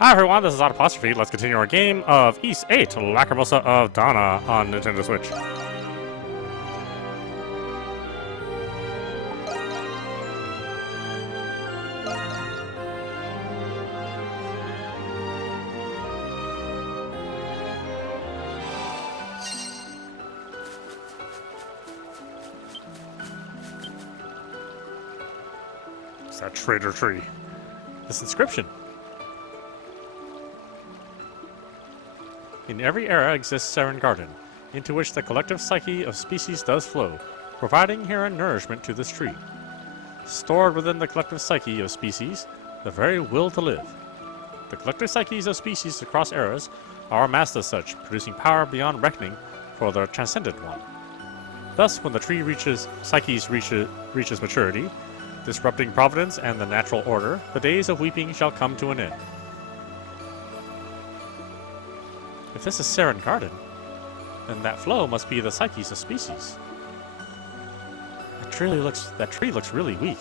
Hi everyone, this is audap. Let's continue our game of Ys VIII Lacrimosa of Dana on Nintendo Switch. It's that traitor tree. This inscription. In every era exists Seren Garden, into which the collective psyche of species does flow, providing here a nourishment to this tree. Stored within the collective psyche of species, the very will to live. The collective psyches of species across eras are amassed as such, producing power beyond reckoning for the transcendent one. Thus, when the tree reaches maturity, disrupting providence and the natural order, the days of weeping shall come to an end. If this is Seren Garden, then that flow must be the psyches of species. That tree looks really weak.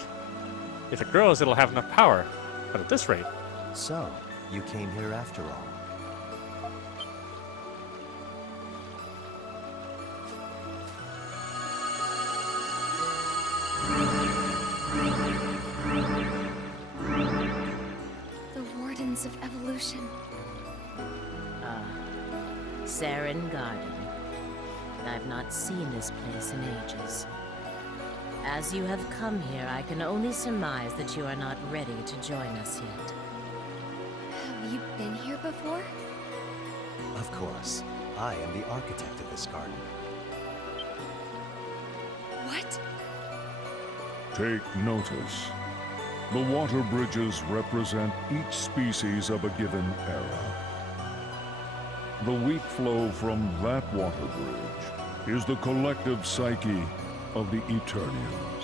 If it grows, it'll have enough power, but at this rate... So, you came here after all. The Wardens of Evolution. Seren Garden. I've not seen this place in ages. As you have come here, I can only surmise that you are not ready to join us yet. Have you been here before? Of course. I am the architect of this garden. What? Take notice. The water bridges represent each species of a given era. The weak flow from that water bridge is the collective psyche of the Eternians.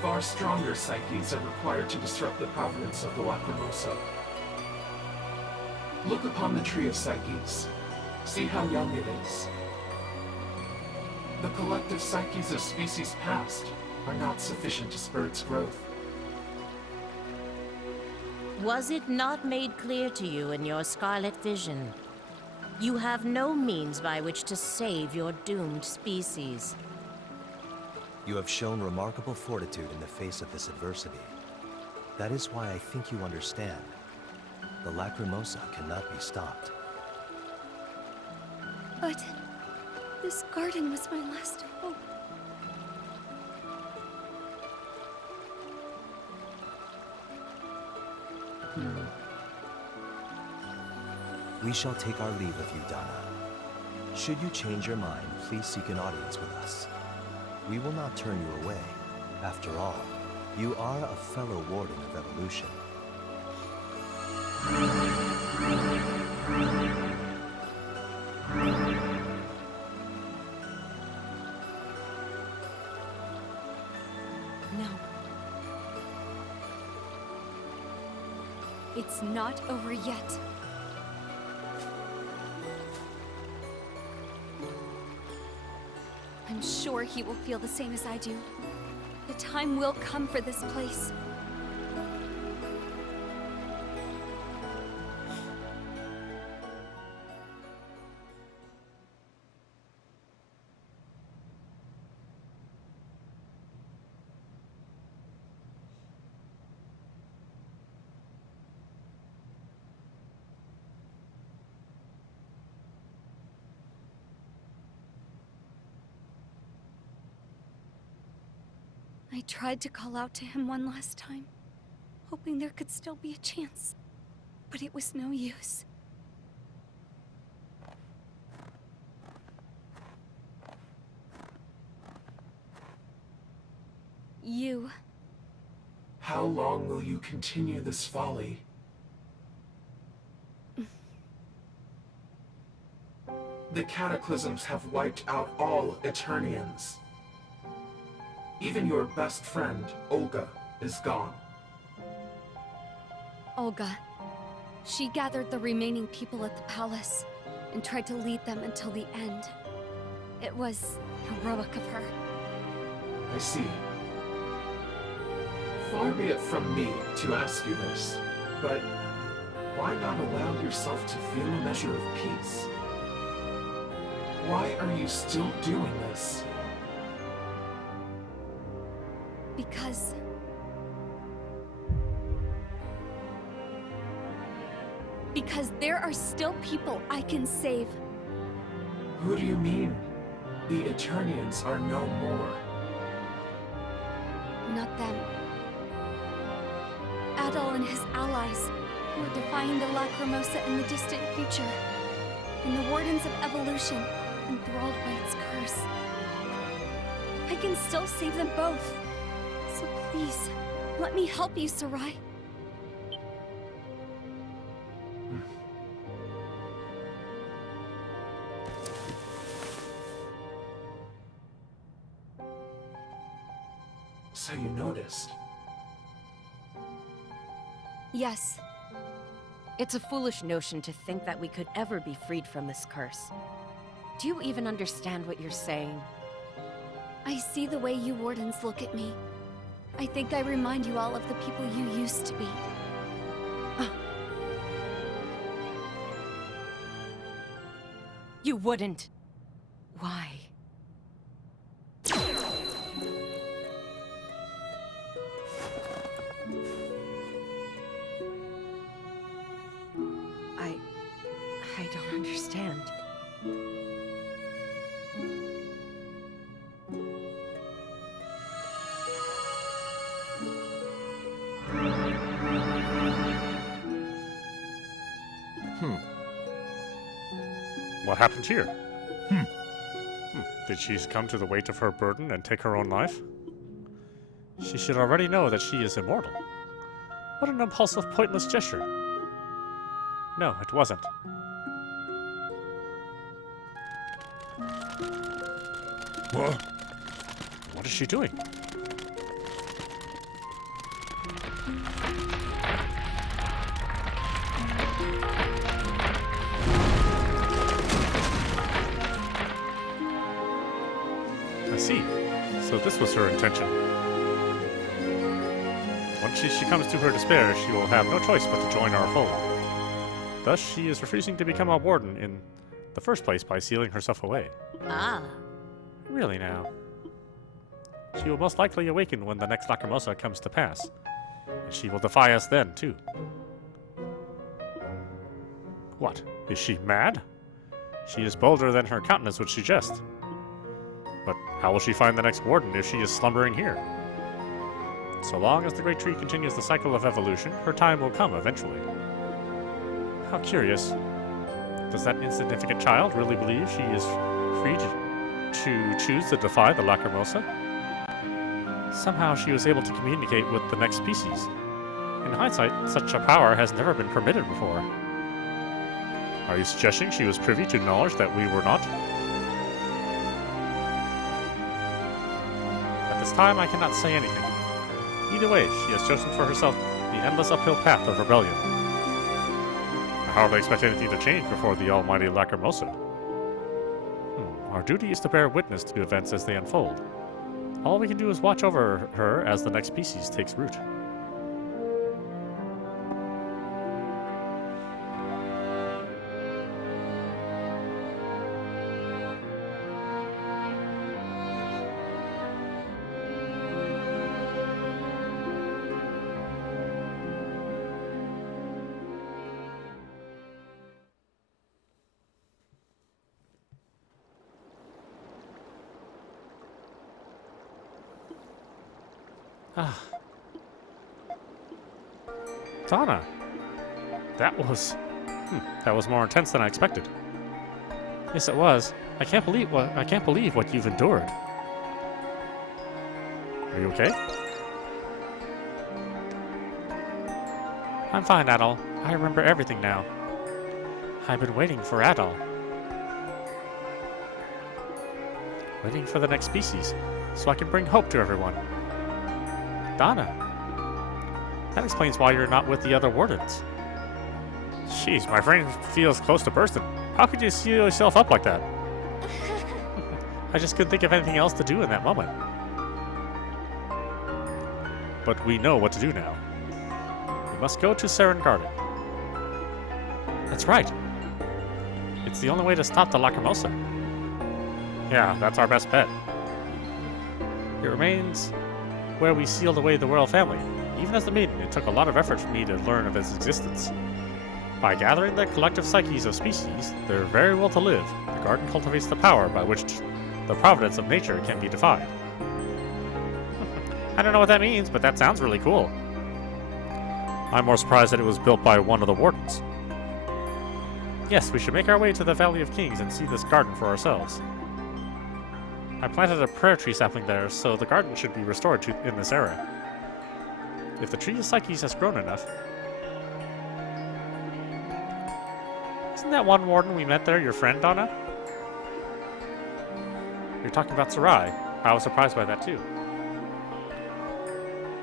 Far stronger psyches are required to disrupt the providence of the Lacrimosa. Look upon the tree of psyches. See how young it is. The collective psyches of species past are not sufficient to spur its growth. Was it not made clear to you in your scarlet vision? You have no means by which to save your doomed species. You have shown remarkable fortitude in the face of this adversity. That is why I think you understand. The Lacrimosa cannot be stopped. But this garden was my last hope. We shall take our leave of you, Dana. Should you change your mind, please seek an audience with us. We will not turn you away. After all, you are a fellow Warden of Evolution. No. It's not over yet. I'm sure he will feel the same as I do. The time will come for this place. I tried to call out to him one last time, hoping there could still be a chance, but it was no use. You... How long will you continue this folly? The cataclysms have wiped out all Eternians. Even your best friend, Olga, is gone. Olga. She gathered the remaining people at the palace and tried to lead them until the end. It was heroic of her. I see. Far be it from me to ask you this, but why not allow yourself to feel a measure of peace? Why are you still doing this? Because there are still people I can save. Who do you mean? The Eternians are no more. Not them. Adol and his allies who are defying the Lacrimosa in the distant future. And the Wardens of Evolution, enthralled by its curse. I can still save them both. So please, let me help you, Sarai. So you noticed? Yes. It's a foolish notion to think that we could ever be freed from this curse. Do you even understand what you're saying? I see the way you Wardens look at me. I think I remind you all of the people you used to be. You wouldn't. Why? I don't understand. What happened here? Did she succumb to the weight of her burden and take her own life? She should already know that she is immortal. What an impulsive, pointless gesture. No, it wasn't. What? What is she doing? I see. So this was her intention. Once she succumbs to her despair, she will have no choice but to join our fold. Thus, she is refusing to become a warden in the first place by sealing herself away. Ah. Really now. She will most likely awaken when the next Lacrimosa comes to pass. And she will defy us then, too. What? Is she mad? She is bolder than her countenance would suggest. But how will she find the next warden if she is slumbering here? So long as the great tree continues the cycle of evolution, her time will come eventually. How curious. Does that insignificant child really believe she is free to choose to defy the Lacrimosa? Somehow she was able to communicate with the next species. In hindsight, such a power has never been permitted before. Are you suggesting she was privy to knowledge that we were not? At this time, I cannot say anything. Either way, she has chosen for herself the endless uphill path of rebellion. I hardly expect anything to change before the almighty Lacrimosa. Our duty is to bear witness to events as they unfold. All we can do is watch over her as the next species takes root. Dana. That was more intense than I expected. Yes, it was. I can't believe what you've endured. Are you okay? I'm fine, Adol. I remember everything now. I've been waiting for Adol. Waiting for the next species, so I can bring hope to everyone. Dana. That explains why you're not with the other wardens. Jeez, my brain feels close to bursting. How could you seal yourself up like that? I just couldn't think of anything else to do in that moment. but we know what to do now. We must go to Seren Garden. That's right. It's the only way to stop the Lacrimosa. Yeah, that's our best bet. It remains where we sealed away the royal family. Even as the maiden, it took a lot of effort for me to learn of its existence. By gathering the collective psyches of species, their very will to live, the garden cultivates the power by which the providence of nature can be defied. I don't know what that means, but that sounds really cool. I'm more surprised that it was built by one of the wardens. Yes, we should make our way to the Valley of Kings and see this garden for ourselves. I planted a prayer tree sapling there, so the garden should be restored in this era. If the tree of psyches has grown enough... Isn't that one warden we met there your friend, Dana? You're talking about Sarai. I was surprised by that too.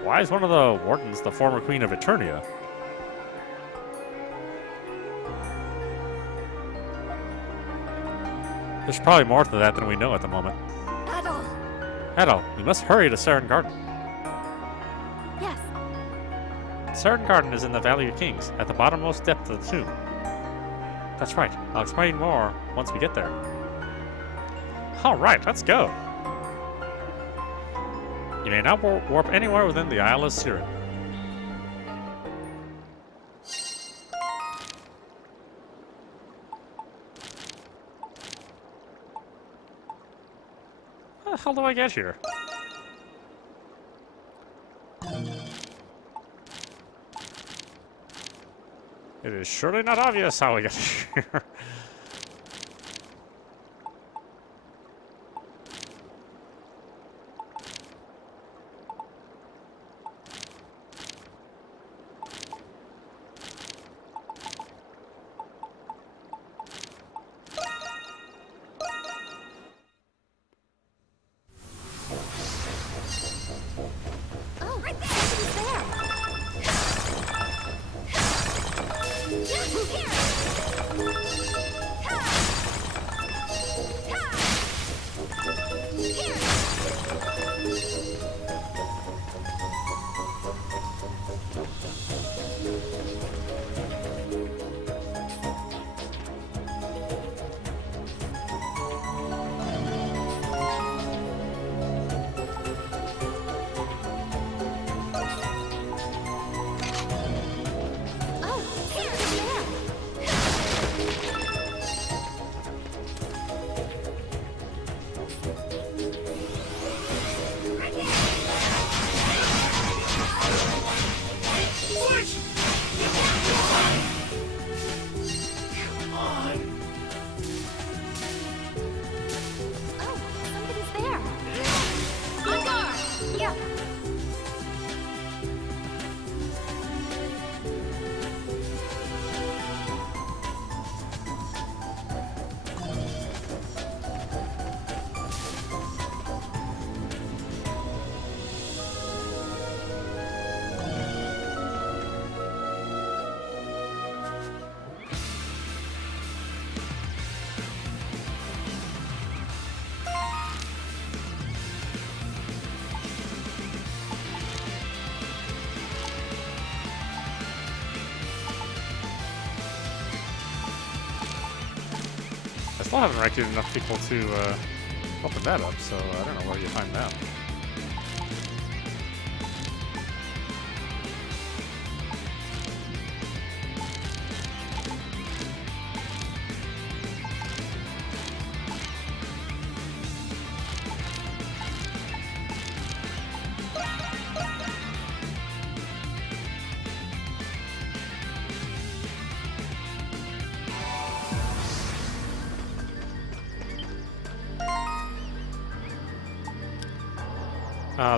Why is one of the wardens the former queen of Eternia? There's probably more to that than we know at the moment. Adol! Adol, we must hurry to Seren Garden. Yes. Seren Garden is in the Valley of Kings, at the bottommost depth of the tomb. That's right. I'll explain more once we get there. Alright, let's go! You may now warp anywhere within the Isle of Seren. How the hell do I get here? It is surely not obvious how we get here. Oh, right there! Somebody's there! Here! I still haven't recruited enough people to open that up, so I don't know where you find that.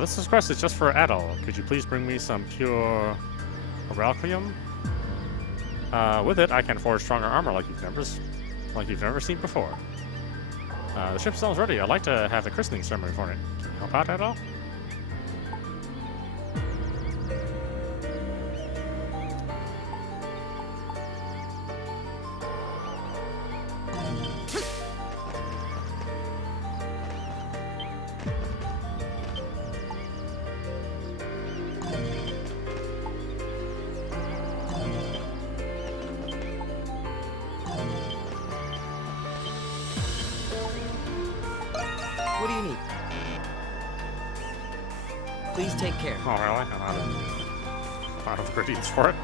This request is just for Adol. Could you please bring me some pure Oralcrium? With it, I can forge stronger armor like you've never seen before. The ship's almost ready. I'd like to have a christening ceremony for it. Can you help out, Adol? Please take care. Oh, really? I'm out of ingredients for it.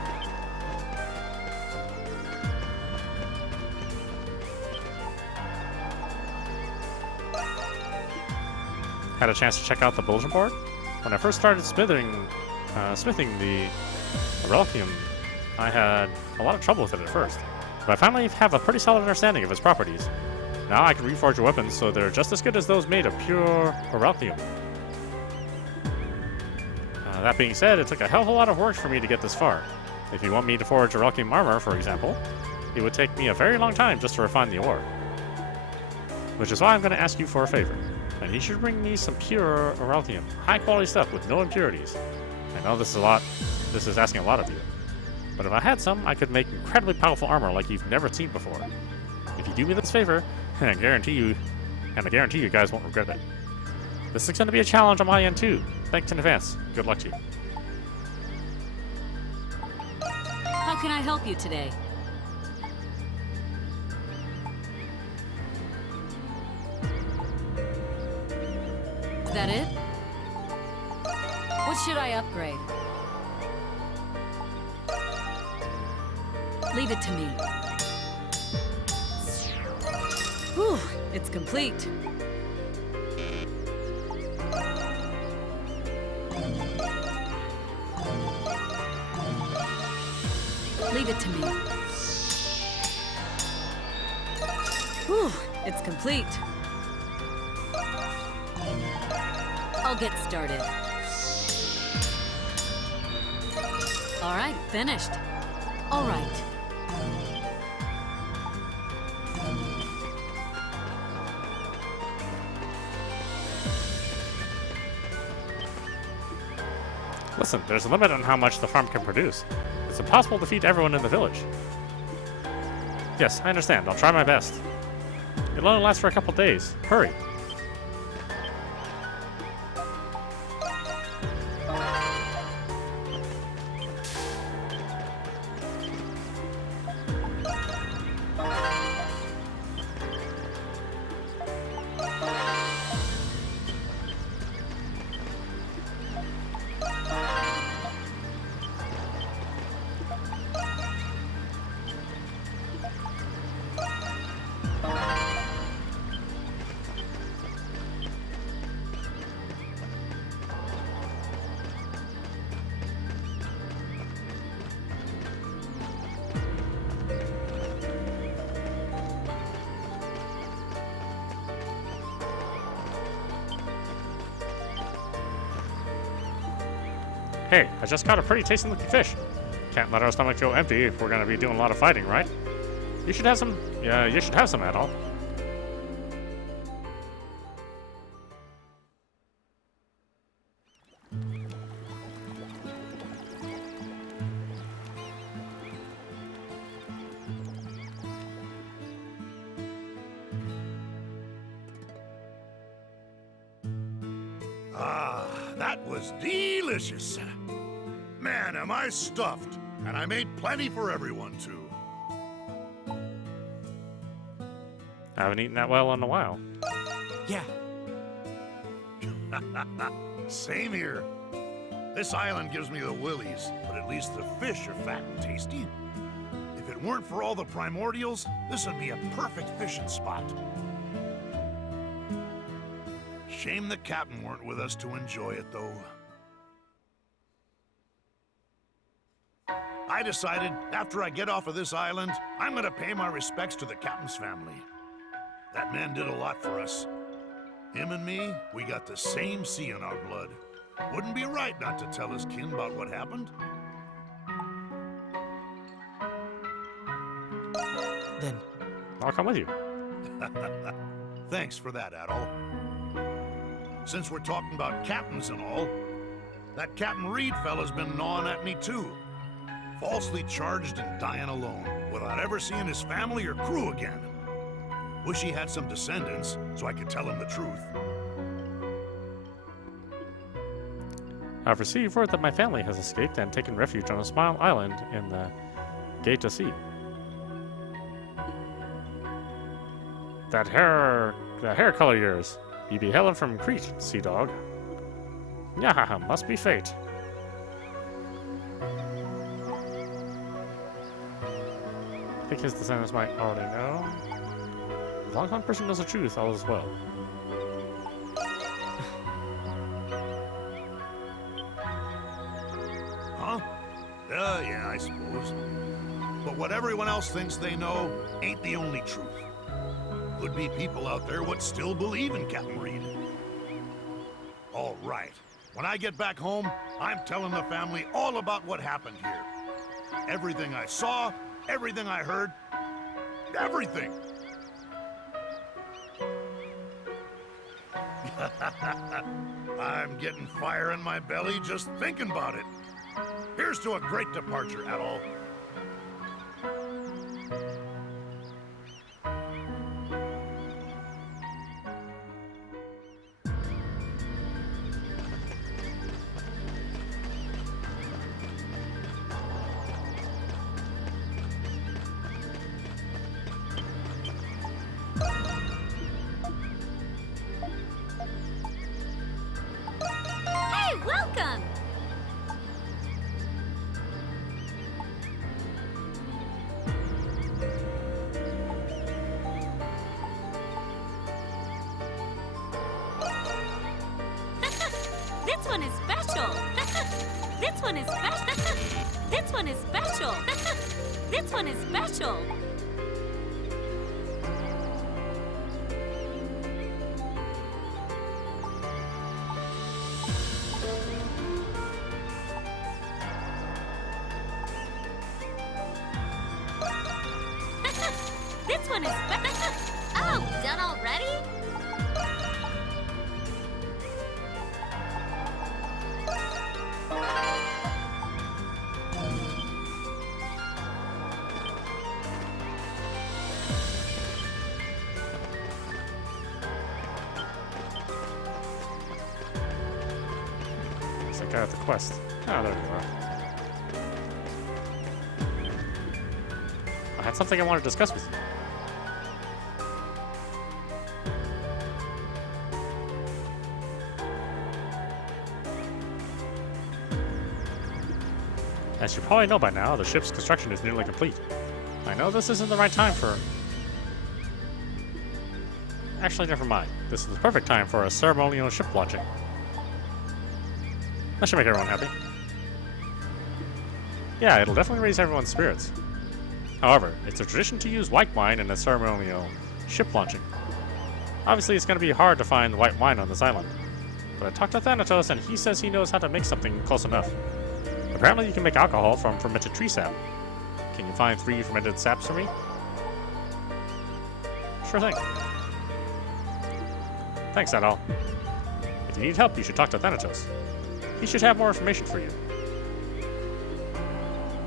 Had a chance to check out the bulletin board. When I first started smithing the Reliquium, I had a lot of trouble with it at first, but I finally have a pretty solid understanding of its properties. Now I can reforge your weapons so they're just as good as those made of pure Reliquium. That being said, it took a hell of a lot of work for me to get this far. If you want me to forge a Reliquium armor, for example, it would take me a very long time just to refine the ore. Which is why I'm going to ask you for a favor. And you should bring me some pure Reliquium, high quality stuff with no impurities. I know this is asking a lot of you. But if I had some, I could make incredibly powerful armor like you've never seen before. If you do me this favor, I guarantee you guys won't regret it. This is going to be a challenge on my end too. Thanks in advance. Good luck to you. How can I help you today? Is that it? What should I upgrade? Leave it to me. Whew, it's complete. Leave it to me. Whew, it's complete. I'll get started. All right, finished. All right. Listen, there's a limit on how much the farm can produce. It's impossible to feed everyone in the village. Yes, I understand. I'll try my best. It'll only last for a couple days. Hurry. Hey, I just caught a pretty tasty looking fish. Can't let our stomach go empty if we're gonna be doing a lot of fighting, right? You should have some, Adol. Ah, that was delicious. Man, am I stuffed. And I made plenty for everyone, too. I haven't eaten that well in a while. Yeah. Same here. This island gives me the willies, but at least the fish are fat and tasty. If it weren't for all the primordials, this would be a perfect fishing spot. Shame the captain weren't with us to enjoy it, though. I decided, after I get off of this island, I'm gonna pay my respects to the captain's family. That man did a lot for us. Him and me, we got the same sea in our blood. Wouldn't be right not to tell his kin about what happened. Then I'll come with you. Thanks for that, Adol. Since we're talking about captains and all, that Captain Reed fella's been gnawing at me too. Falsely charged and dying alone, without ever seeing his family or crew again. Wish he had some descendants, so I could tell him the truth. I've received word that my family has escaped and taken refuge on a small island in the Gate to Sea. That hair color of yours. You be hailing from Crete, sea dog. Yeah, must be fate. I think his descendants might already know. As long as one person knows the truth, all is well. Huh? Yeah, I suppose. But what everyone else thinks they know ain't the only truth. Could be people out there what still believe in Captain Reed. All right. When I get back home, I'm telling the family all about what happened here. Everything I saw, everything I heard, everything. I'm getting fire in my belly just thinking about it. Here's to a great departure, Adol. Hey, welcome! This one is special. This one is special. This one is special. This one is special. This one is special. Oh, done already? It's like I got the quest. Oh, there you are. I had something I wanted to discuss with you. As you probably know by now, the ship's construction is nearly complete. I know this isn't the right time for... Actually, never mind. This is the perfect time for a ceremonial ship launching. That should make everyone happy. Yeah, it'll definitely raise everyone's spirits. However, it's a tradition to use white wine in a ceremonial ship launching. Obviously, it's going to be hard to find white wine on this island. But I talked to Thanatos, and he says he knows how to make something close enough. Apparently, you can make alcohol from fermented tree sap. Can you find 3 fermented saps for me? Sure thing. Thanks, Adol. If you need help, you should talk to Thanatos. He should have more information for you.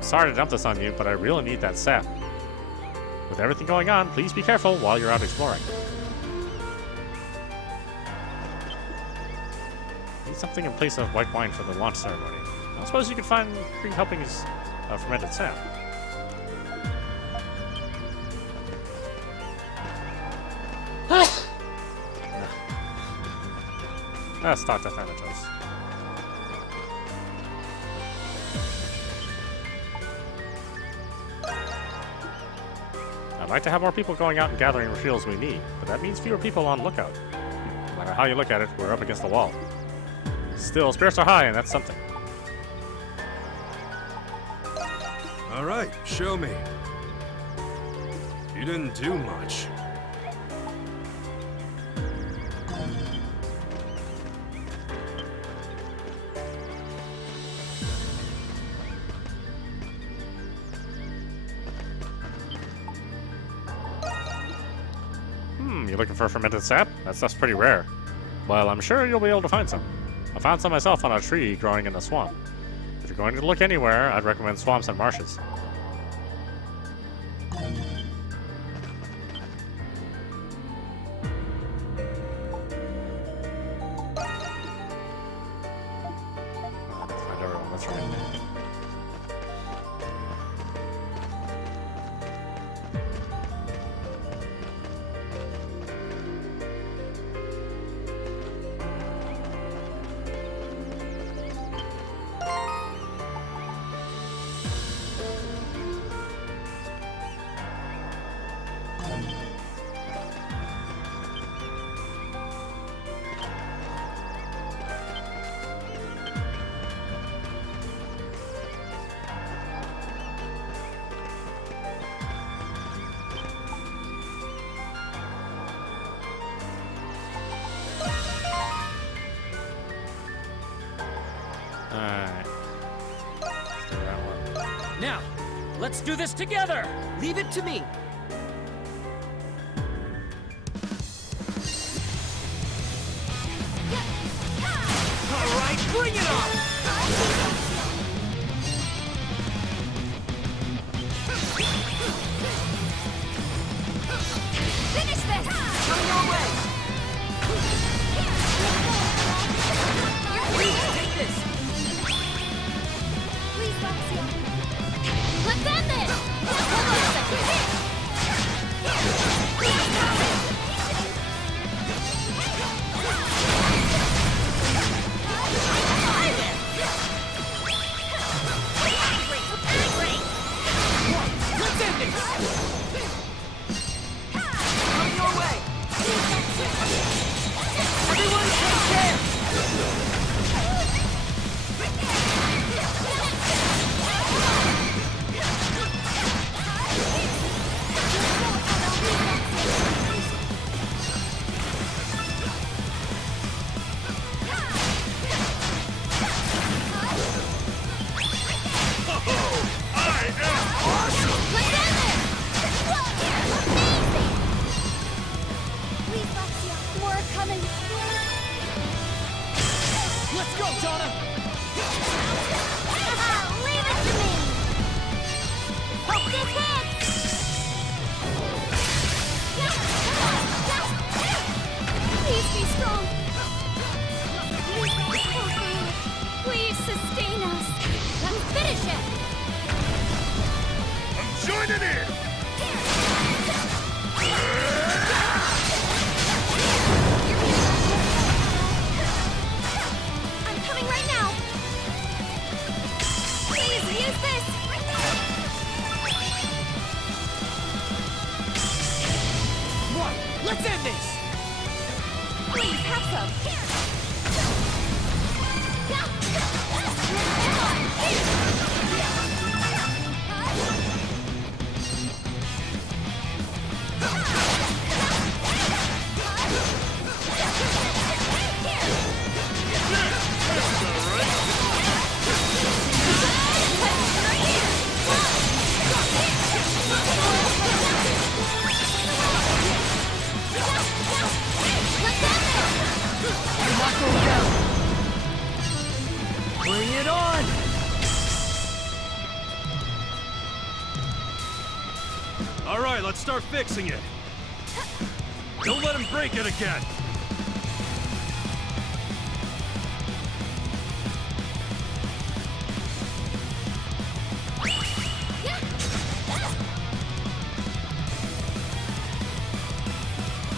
Sorry to dump this on you, but I really need that sap. With everything going on, please be careful while you're out exploring. Need something in place of white wine for the launch ceremony. I suppose you could find 3 helpings of fermented sap. Let's talk to Thanatos. I'd like to have more people going out and gathering materials we need, but that means fewer people on lookout. No matter how you look at it, we're up against the wall. Still, spirits are high, and that's something. All right, show me. You didn't do much. You looking for fermented sap? That stuff's pretty rare. Well, I'm sure you'll be able to find some. I found some myself on a tree growing in a swamp. If you're going to look anywhere, I'd recommend swamps and marshes. Find everyone, that's right. Let's do this together! Leave it to me! Alright, bring it on! Finish this! Coming your way! Please, take this! Please, Luxia. Let's end this! Hold on a second. Let's end this! Coming your way! Everyone take care! Please, Luxia. More coming. Let's go, Donna! Leave it to me! Hope this hits! Please be strong! Please sustain us! Let's finish it! I'm joining in! I'm coming right now! Please use this! Right, let's end this! Please, have some! You're not going down! Bring it on! All right, let's start fixing it. Don't let him break it again.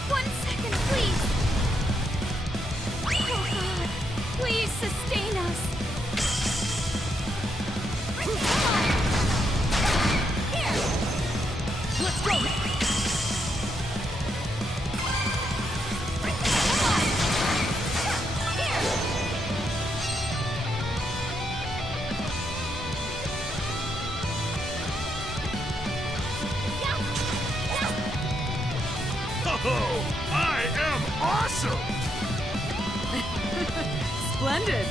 One second, please! Oh God, please sustain us! Here! Let's go! Oh, I am awesome! Splendid!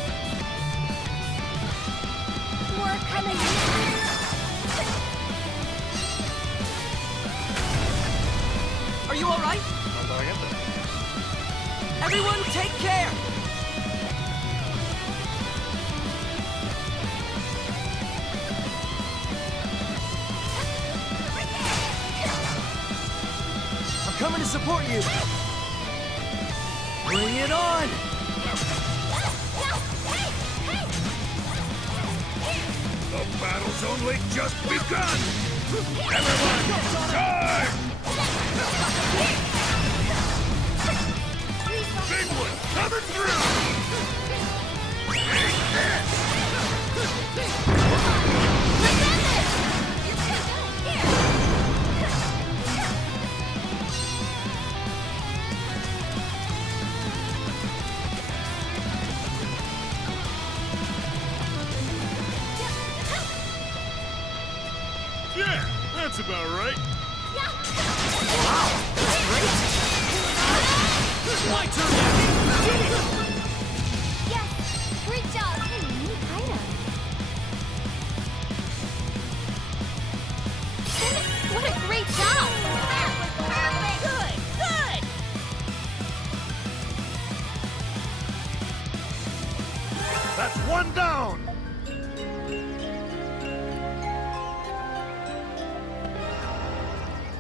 More coming! Are you alright? Everyone take care! I'm coming to support you! Bring it on! The battle's only just begun! Everyone, charge! Big one, coming through! Take this! Yeah, that's about right. My turn now! Did it! Yes! Great job! Hey, neat item. one down!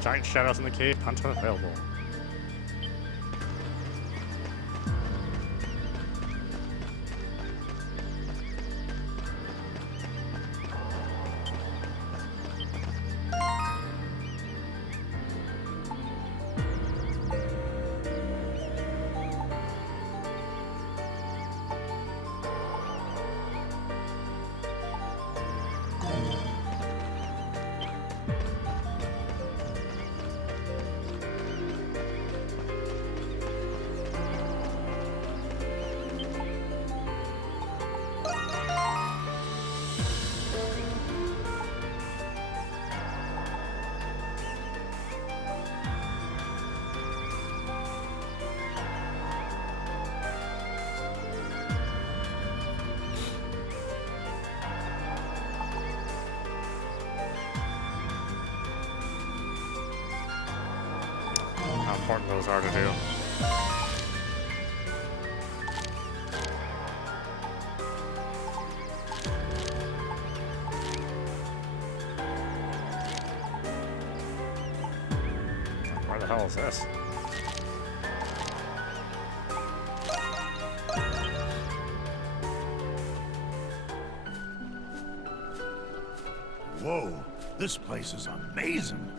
Giant shadows in the cave, hunter available. How important those are to do. Where the hell is this? Whoa, this place is amazing.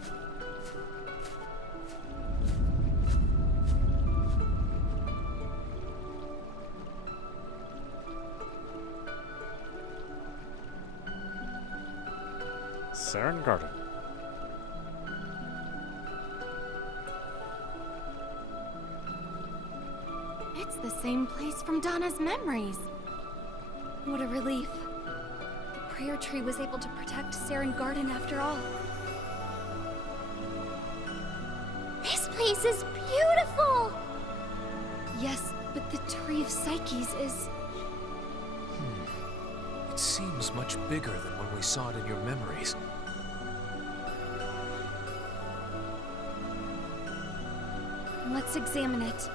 Saren Garden. It's the same place from Dana's memories. What a relief. The prayer tree was able to protect Saren Garden after all. This place is beautiful! Yes, but the Tree of Psyches is... It seems much bigger than when we saw it in your memories. Let's examine it.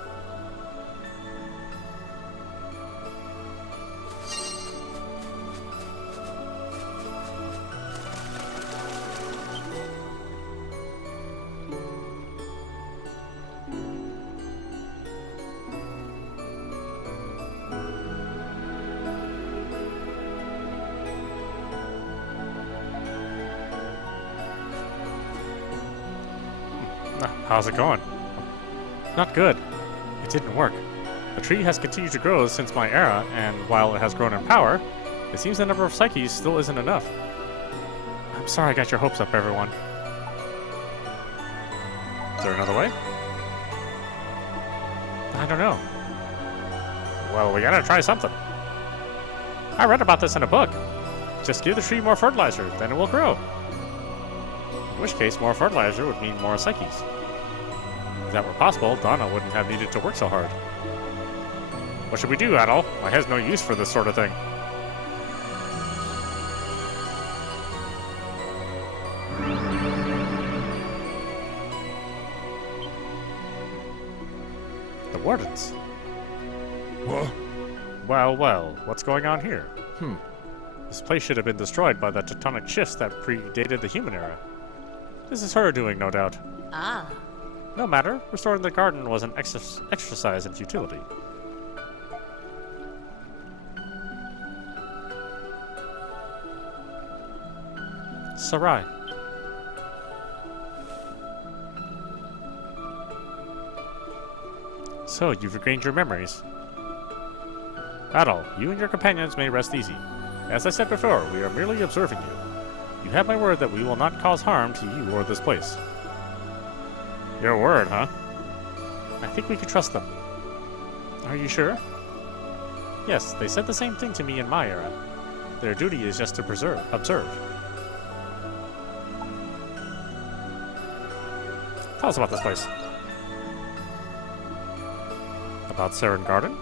How's it going? Not good. It didn't work. The tree has continued to grow since my era, and while it has grown in power, it seems the number of psyches still isn't enough. I'm sorry I got your hopes up, everyone. Is there another way? I don't know. Well, we gotta try something. I read about this in a book. Just give the tree more fertilizer, then it will grow. In which case, more fertilizer would mean more psyches. If that were possible, Dana wouldn't have needed to work so hard. What should we do, Adol? I has no use for this sort of thing. The Wardens. What? Well, well, what's going on here? This place should have been destroyed by the tectonic shifts that predated the human era. This is her doing, no doubt. Ah, No matter, restoring the garden was an exercise in futility. Sarai. So, you've regained your memories. Adol, you and your companions may rest easy. As I said before, we are merely observing you. You have my word that we will not cause harm to you or this place. Your word, huh? I think we can trust them. Are you sure? Yes, they said the same thing to me in my era. Their duty is just to observe. Tell us about this place. About Saren Garden?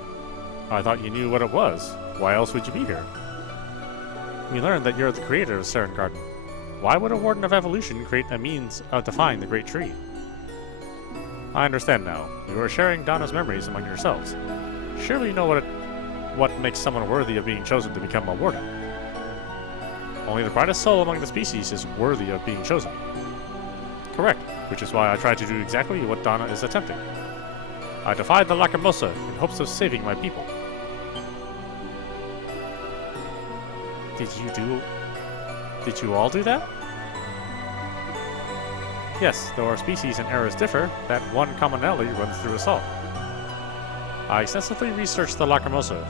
I thought you knew what it was. Why else would you be here? We learned that you're the creator of Saren Garden. Why would a Warden of Evolution create a means of defying the Great Tree? I understand now. You are sharing Dana's memories among yourselves. Surely you know what what makes someone worthy of being chosen to become a warden. Only the brightest soul among the species is worthy of being chosen. Correct, which is why I tried to do exactly what Dana is attempting. I defied the Lacrimosa in hopes of saving my people. Did you all do that? Yes, though our species and eras differ, that one commonality runs through us all. I extensively researched the Lacrimosa,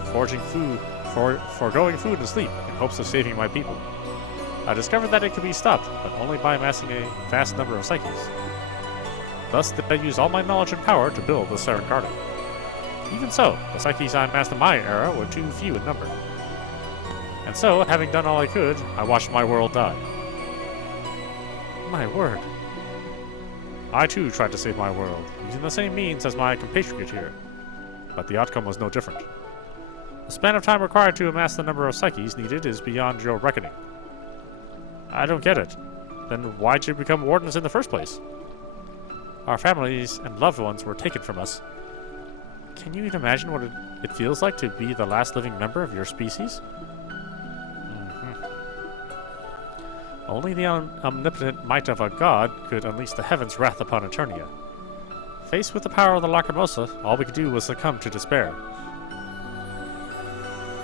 foregoing food and sleep in hopes of saving my people. I discovered that it could be stopped, but only by amassing a vast number of psyches. Thus did I use all my knowledge and power to build the Seren Garden. Even so, the psyches I amassed in my era were too few in number. And so, having done all I could, I watched my world die. My word. I too tried to save my world, using the same means as my compatriot here. But the outcome was no different. The span of time required to amass the number of psyches needed is beyond your reckoning. I don't get it. Then why'd you become wardens in the first place? Our families and loved ones were taken from us. Can you even imagine what it feels like to be the last living member of your species? Only the omnipotent might of a god could unleash the heavens' wrath upon Eternia. Faced with the power of the Lacrimosa, all we could do was succumb to despair.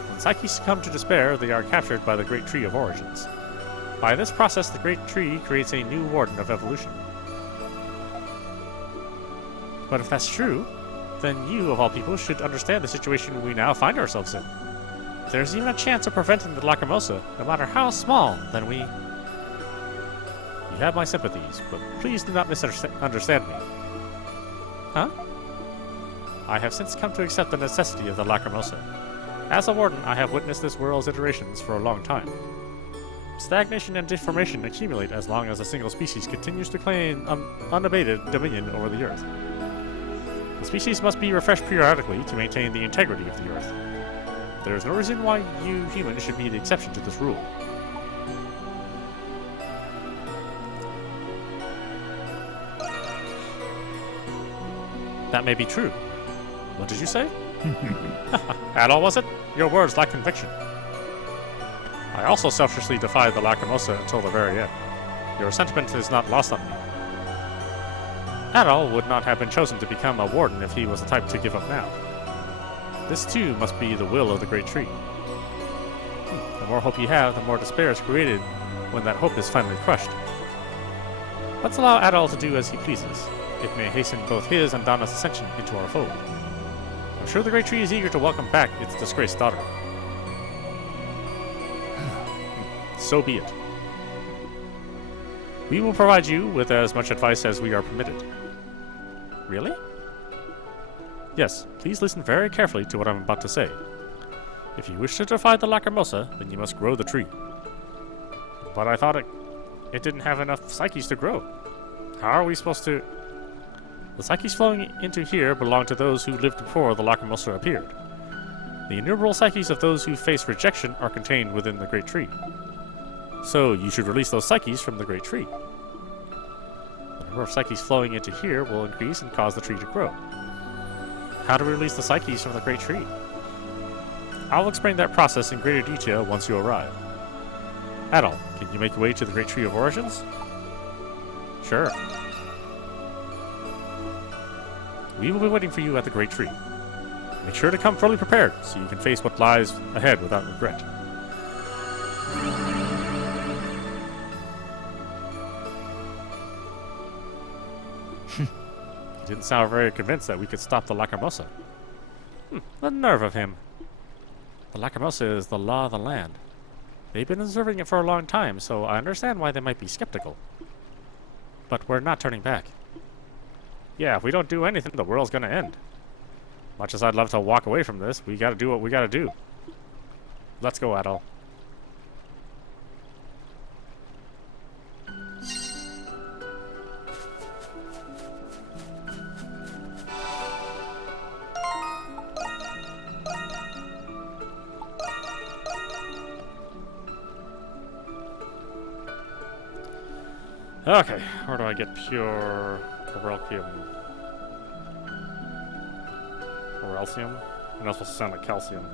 When psyches succumb to despair, they are captured by the Great Tree of Origins. By this process, the Great Tree creates a new Warden of Evolution. But if that's true, then you, of all people, should understand the situation we now find ourselves in. If there's even a chance of preventing the Lacrimosa, no matter how small, then we... You have my sympathies, but please do not misunderstand me. Huh? I have since come to accept the necessity of the Lacrimosa. As a warden, I have witnessed this world's iterations for a long time. Stagnation and deformation accumulate as long as a single species continues to claim unabated dominion over the Earth. The species must be refreshed periodically to maintain the integrity of the Earth. There is no reason why you humans should be the exception to this rule. That may be true. What did you say? Adol, was it? Your words lack conviction. I also selfishly defied the Lacrimosa until the very end. Your sentiment is not lost on me. Adol would not have been chosen to become a warden if he was the type to give up now. This too must be the will of the Great Tree. The more hope you have, the more despair is created when that hope is finally crushed. Let's allow Adol to do as he pleases. It may hasten both his and Dana's ascension into our fold. I'm sure the Great Tree is eager to welcome back its disgraced daughter. So be it. We will provide you with as much advice as we are permitted. Really? Yes, please listen very carefully to what I'm about to say. If you wish to defy the Lacrimosa, then you must grow the tree. But I thought it didn't have enough psyches to grow. How are we supposed to... The psyches flowing into here belong to those who lived before the Lacrimosa appeared. The innumerable psyches of those who face rejection are contained within the Great Tree. So you should release those psyches from the Great Tree. The number of psyches flowing into here will increase and cause the tree to grow. How do we release the psyches from the Great Tree? I'll explain that process in greater detail once you arrive. Adol, can you make your way to the Great Tree of Origins? Sure. We will be waiting for you at the Great Tree. Make sure to come fully prepared so you can face what lies ahead without regret. He didn't sound very convinced that we could stop the Lacrimosa. The nerve of him. The Lacrimosa is the law of the land. They've been observing it for a long time, so I understand why they might be skeptical. But we're not turning back. Yeah, if we don't do anything, the world's gonna end. Much as I'd love to walk away from this, we gotta do what we gotta do. Let's go, Adol. Okay, where do I get pure Orelcium? Orelcium? You're not supposed to sound like calcium.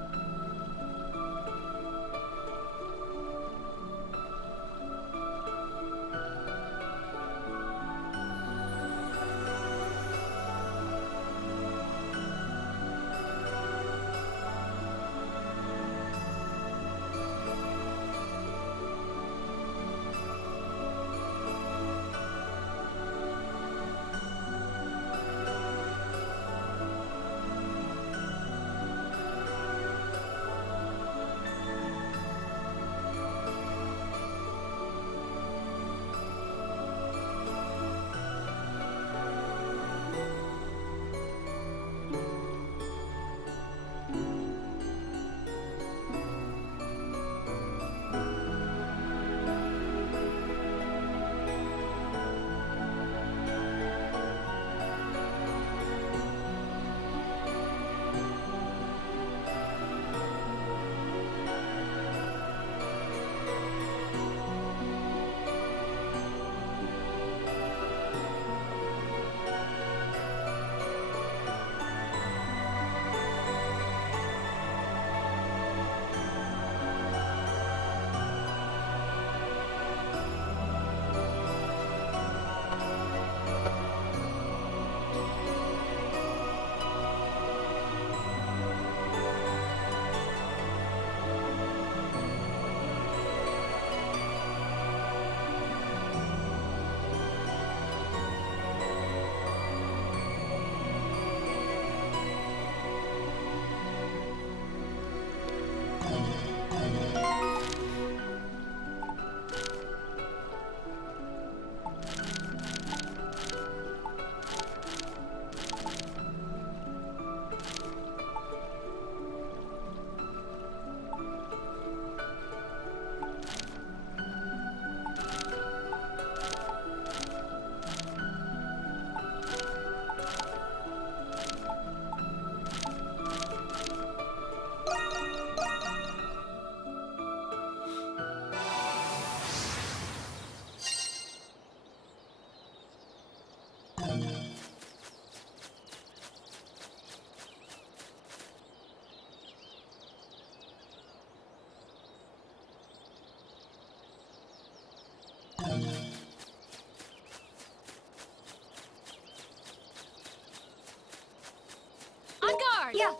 Yeah.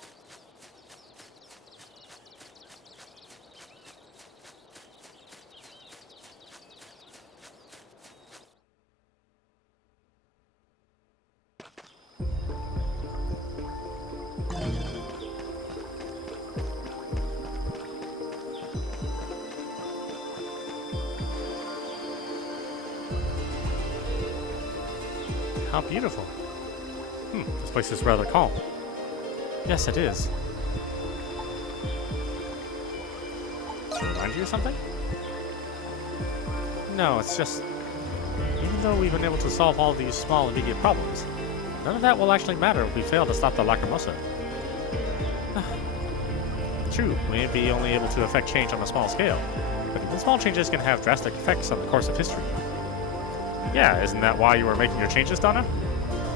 How beautiful. This place is rather calm. Yes, it is. To remind you of something? No, it's just... Even though we've been able to solve all these small immediate problems, none of that will actually matter if we fail to stop the Lacrimosa. True, we may be only able to affect change on a small scale, but even small changes can have drastic effects on the course of history. Yeah, isn't that why you were making your changes, Dana?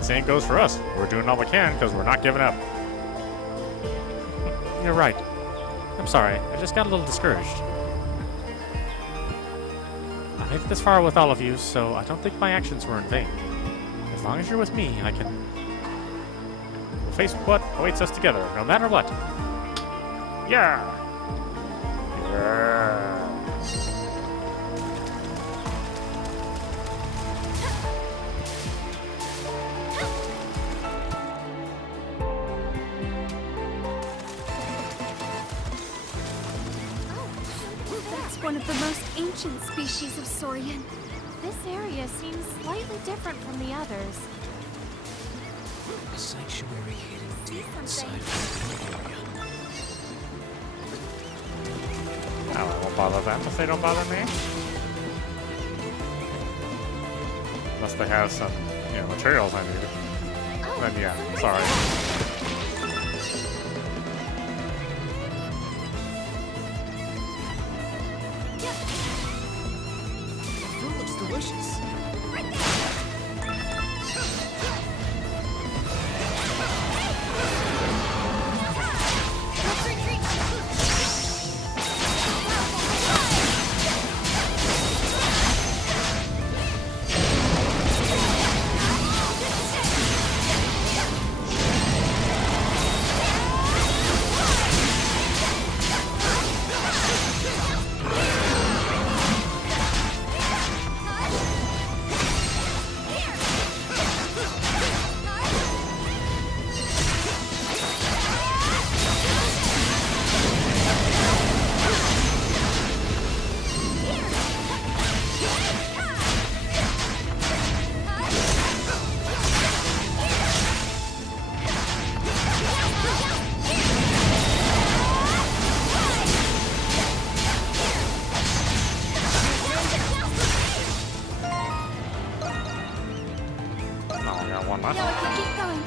Same goes for us. We're doing all we can because we're not giving up. You're right. I'm sorry, I just got a little discouraged. I made it this far with all of you, so I don't think my actions were in vain. As long as you're with me, I can... We'll face what awaits us together, no matter what. Yeah! Yeah! One of the most ancient species of saurian. This area seems slightly different from the others. A sanctuary hidden deep inside the area. Oh, I won't bother them if they don't bother me. Unless they have some, materials I need. Then yeah, sorry. Delicious. Now I can keep going.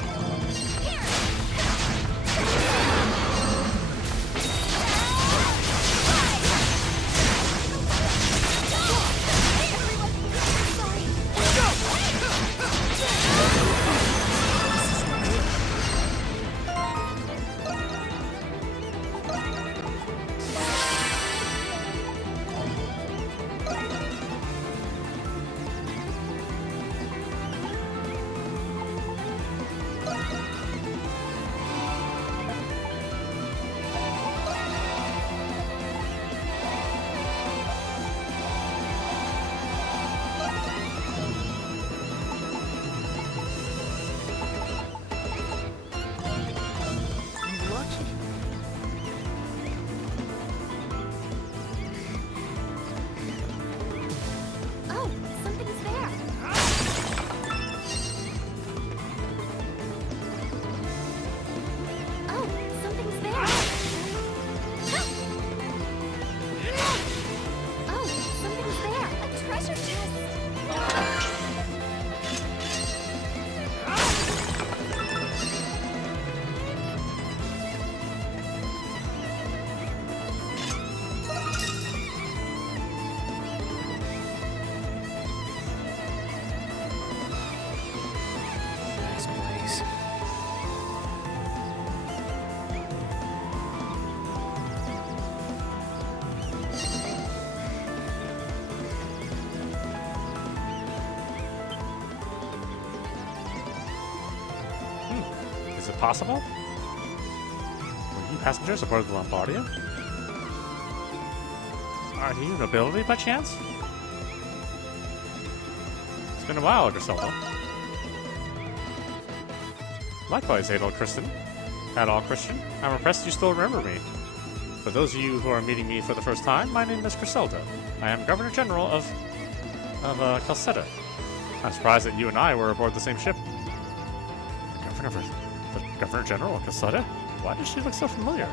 Is it possible? passengers aboard the Lombardia? Are you nobility by chance? It's been a while, Griselda. Likewise, Adol Christian. I'm impressed you still remember me. For those of you who are meeting me for the first time, my name is Griselda. I am Governor General of Calcetta. I'm surprised that you and I were aboard the same ship. The Governor General of Calcetta? Why does she look so familiar?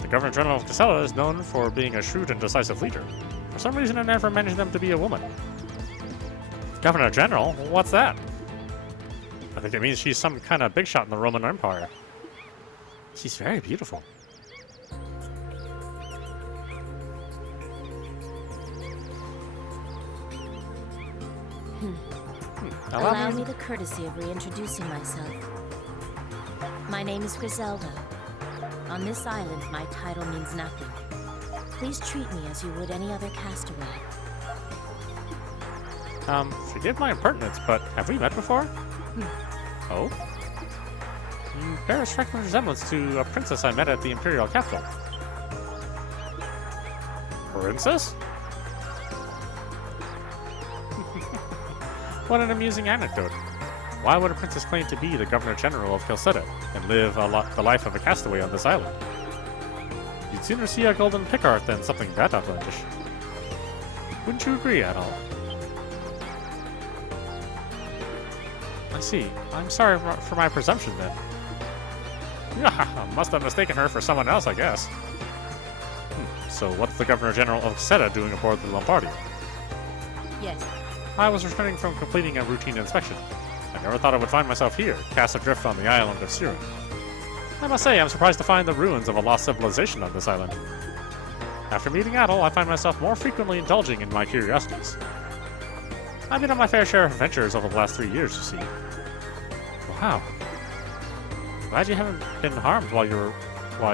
The Governor General of Calcetta is known for being a shrewd and decisive leader. For some reason, I never managed them to be a woman. Governor General? What's that? I think it means she's some kind of big shot in the Roman Empire. She's very beautiful. Allow me the courtesy of reintroducing myself. My name is Griselda. On this island, my title means nothing. Please treat me as you would any other castaway. Forgive my impertinence, but have we met before? Oh? You bear a striking resemblance to a princess I met at the Imperial capital. Princess? What an amusing anecdote. Why would a princess claim to be the Governor General of Calcetta and live the life of a castaway on this island? You'd sooner see a golden pickart than something that outlandish. Wouldn't you agree, Adol? I see. I'm sorry for my presumption, then. Must have mistaken her for someone else, I guess. So what's the Governor General of Calcetta doing aboard the Lombardia? Yes. I was returning from completing a routine inspection. I never thought I would find myself here, cast adrift on the island of Siren. I must say, I'm surprised to find the ruins of a lost civilization on this island. After meeting Adol, I find myself more frequently indulging in my curiosities. I've been on my fair share of adventures over the last 3 years, you see. Wow. Glad you haven't been harmed while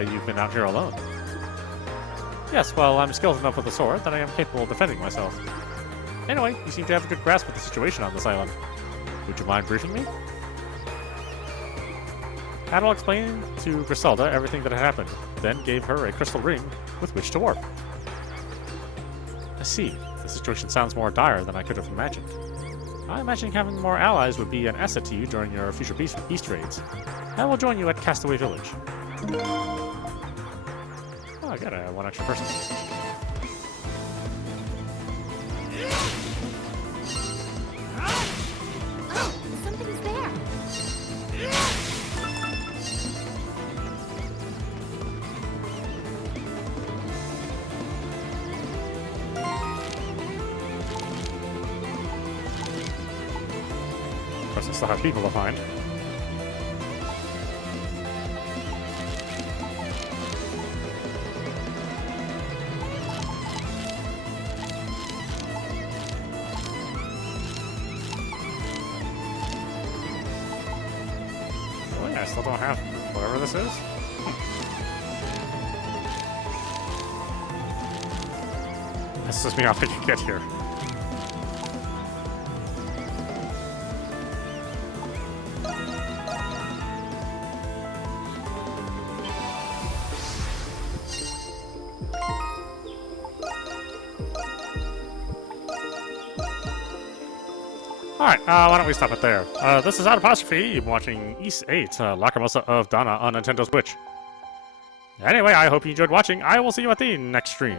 you've been out here alone. Yes, well, I'm skilled enough with the sword that I am capable of defending myself. Anyway, you seem to have a good grasp of the situation on this island. Would you mind briefing me? Adol explained to Griselda everything that had happened, then gave her a crystal ring with which to warp. I see. The situation sounds more dire than I could have imagined. I imagine having more allies would be an asset to you during your future beast raids. I will join you at Castaway Village. Oh, I got a 1 extra person. Something's there. Of course, I still have people to find. I still don't have whatever this is. Pisses me off I can get here. Alright, why don't we stop it there? This is Adapostrophe. You've been watching Ys VIII Lacrimosa of Dana on Nintendo Switch. Anyway, I hope you enjoyed watching. I will see you at the next stream.